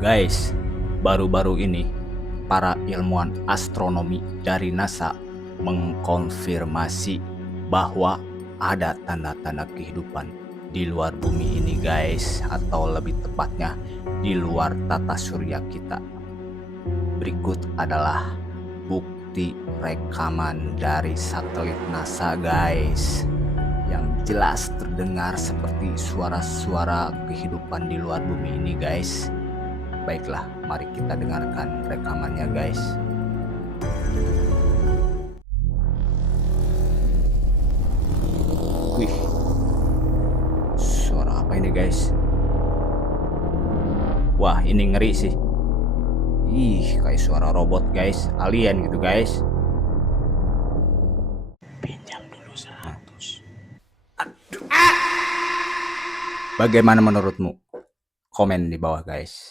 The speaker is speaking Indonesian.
Guys, baru-baru ini para ilmuwan astronomi dari NASA mengkonfirmasi bahwa ada tanda-tanda kehidupan di luar bumi ini guys, atau lebih tepatnya di luar tata surya kita. Berikut adalah bukti rekaman dari satelit NASA guys, yang jelas terdengar seperti suara-suara kehidupan di luar bumi ini guys. Baiklah, mari kita dengarkan rekamannya guys. Wih, suara apa ini guys? Wah, ini ngeri sih. Ih, kayak suara robot guys, alien gitu guys. Pinjam dulu 100. Bagaimana menurutmu? Komen di bawah guys.